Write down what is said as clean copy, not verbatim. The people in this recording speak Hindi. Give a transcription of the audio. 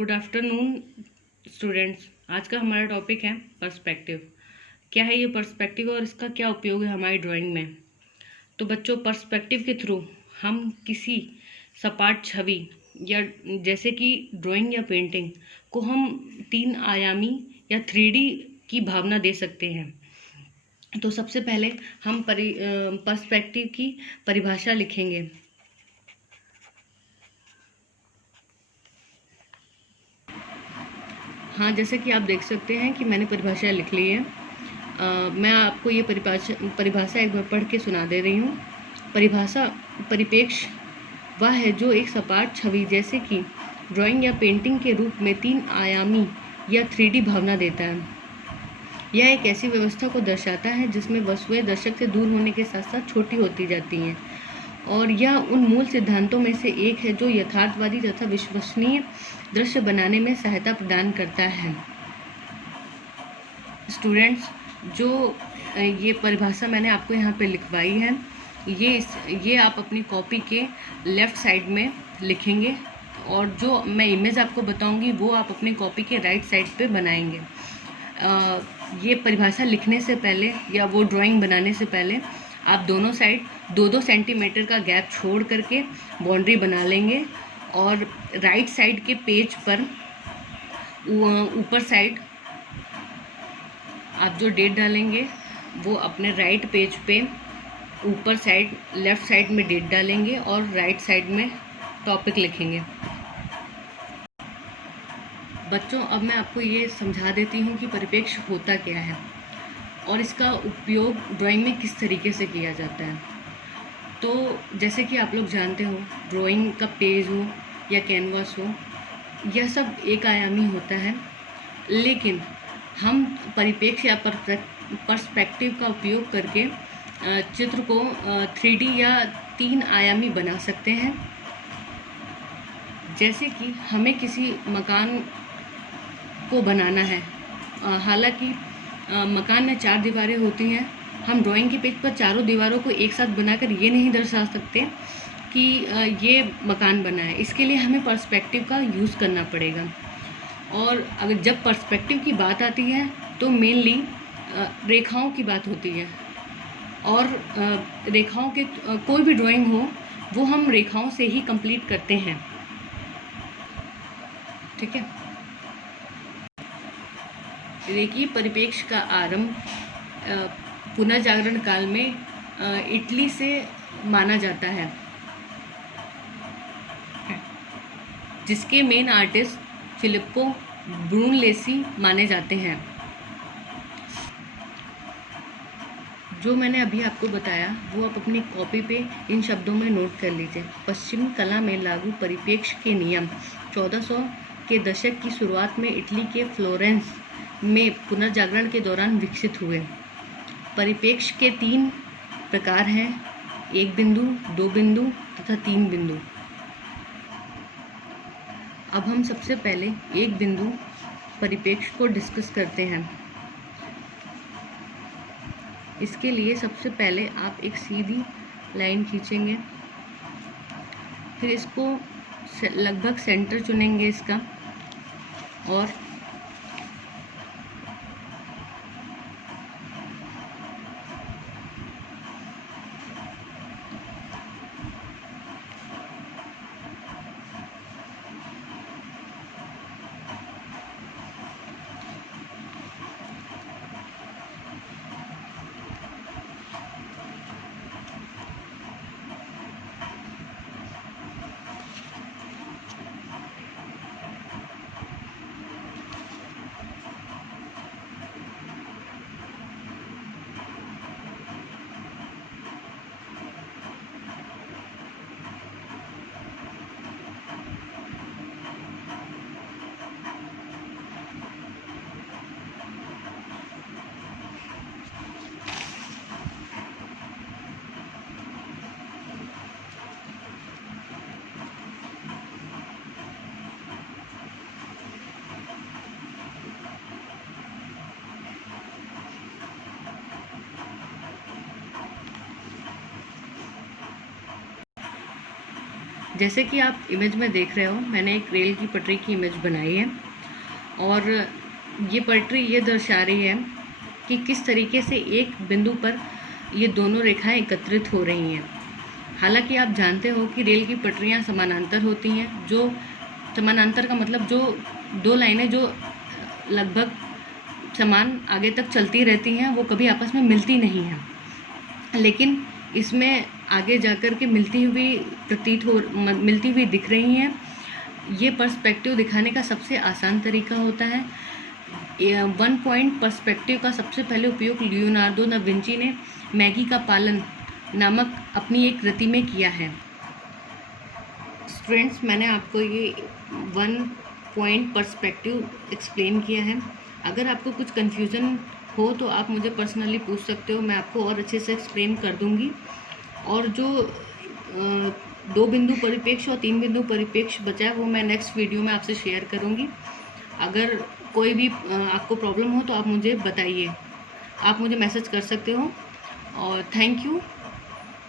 Good afternoon students. आज का हमारा टॉपिक है पर्सपेक्टिव। क्या है ये पर्सपेक्टिव और इसका क्या उपयोग है हमारी ड्राइंग में। तो बच्चों, पर्सपेक्टिव के थ्रू हम किसी सपाट छवि या जैसे कि ड्राइंग या पेंटिंग को हम 3 आयामी या 3D की भावना दे सकते हैं। तो सबसे पहले हम पर्सपेक्टिव की परिभाषा लिखेंगे। हाँ, जैसे कि आप देख सकते हैं कि मैंने परिभाषा लिख ली है। मैं आपको ये परिभाषा एक बार पढ़ के सुना दे रही हूँ। परिप्रेक्ष्य वह है जो एक सपाट छवि जैसे कि ड्राइंग या पेंटिंग के रूप में 3 आयामी या 3D भावना देता है। यह एक ऐसी व्यवस्था को दर्शाता है जिसमें वस्तुएं दर्शक से दूर होने के साथ साथ छोटी होती जाती हैं, और यह उन मूल सिद्धांतों में से एक है जो यथार्थवादी तथा विश्वसनीय दृश्य बनाने में सहायता प्रदान करता है। स्टूडेंट्स, जो ये परिभाषा मैंने आपको यहाँ पे लिखवाई है, ये आप अपनी कॉपी के लेफ़्ट साइड में लिखेंगे, और जो मैं इमेज आपको बताऊंगी वो आप अपनी कॉपी के राइट साइड पे बनाएंगे। ये परिभाषा लिखने से पहले या वो ड्राइंग बनाने से पहले आप दोनों साइड 2-2 सेंटीमीटर का गैप छोड़ करके बाउंड्री बना लेंगे, और राइट साइड के पेज पर ऊपर साइड आप जो डेट डालेंगे वो अपने राइट पेज पे ऊपर साइड लेफ़्ट साइड में डेट डालेंगे और राइट साइड में टॉपिक लिखेंगे। बच्चों, अब मैं आपको ये समझा देती हूँ कि परिप्रेक्ष्य होता क्या है और इसका उपयोग ड्राइंग में किस तरीके से किया जाता है। तो जैसे कि आप लोग जानते हो, ड्राइंग का पेज हो या कैनवास हो, यह सब एक आयामी होता है, लेकिन हम परिप्रेक्ष्य या पर्सपेक्टिव का उपयोग करके चित्र को 3D या 3 आयामी बना सकते हैं। जैसे कि हमें किसी मकान को बनाना है, हालांकि मकान में 4 दीवारें होती हैं, हम ड्राइंग के पेज पर चारों दीवारों को एक साथ बनाकर ये नहीं दर्शा सकते कि ये मकान बना है। इसके लिए हमें पर्सपेक्टिव का यूज़ करना पड़ेगा। और अगर जब पर्सपेक्टिव की बात आती है तो मेनली रेखाओं की बात होती है, और रेखाओं के कोई भी ड्राइंग हो वो हम रेखाओं से ही कंप्लीट करते हैं। ठीक है। रेखीय परिप्रेक्ष्य का आरंभ पुनर्जागरण काल में इटली से माना जाता है, जिसके मेन आर्टिस्ट फिलिप्पो ब्रूनलेसी माने जाते हैं। जो मैंने अभी आपको बताया वो आप अपनी कॉपी पे इन शब्दों में नोट कर लीजिए। पश्चिमी कला में लागू परिप्रेक्ष्य के नियम 1400 के दशक की शुरुआत में इटली के फ्लोरेंस में पुनर्जागरण के दौरान विकसित हुए। परिप्रेक्ष्य के 3 प्रकार हैं: 1 बिंदु, 2 बिंदु तथा 3 बिंदु। अब हम सबसे पहले 1 बिंदु परिप्रेक्ष्य को डिस्कस करते हैं। इसके लिए सबसे पहले आप एक सीधी लाइन खींचेंगे, फिर इसको लगभग सेंटर चुनेंगे इसका, और जैसे कि आप इमेज में देख रहे हो, मैंने एक रेल की पटरी की इमेज बनाई है और ये पटरी ये दर्शा रही है कि किस तरीके से एक बिंदु पर ये दोनों रेखाएं एकत्रित हो रही हैं। हालांकि आप जानते हो कि रेल की पटरियां समानांतर होती हैं, जो समानांतर का मतलब जो दो लाइनें जो लगभग समान आगे तक चलती रहती हैं वो कभी आपस में मिलती नहीं हैं, लेकिन इसमें आगे जाकर के मिलती हुई दिख रही हैं। ये पर्सपेक्टिव दिखाने का सबसे आसान तरीका होता है। 1 पॉइंट पर्सपेक्टिव का सबसे पहले उपयोग लियोनार्डो दा विंची ने मैगी का पालन नामक अपनी एक कृति में किया है। स्टूडेंट्स, मैंने आपको ये 1 पॉइंट पर्सपेक्टिव एक्सप्लेन किया है। अगर आपको कुछ कन्फ्यूज़न हो तो आप मुझे पर्सनली पूछ सकते हो, मैं आपको और अच्छे से एक्सप्लेन कर दूंगी। और जो 2 बिंदु परिप्रेक्ष और 3 बिंदु परिप्रेक्ष बचा है वो मैं नेक्स्ट वीडियो में आपसे शेयर करूंगी। अगर कोई भी आपको प्रॉब्लम हो तो आप मुझे बताइए, आप मुझे मैसेज कर सकते हो। और थैंक यू।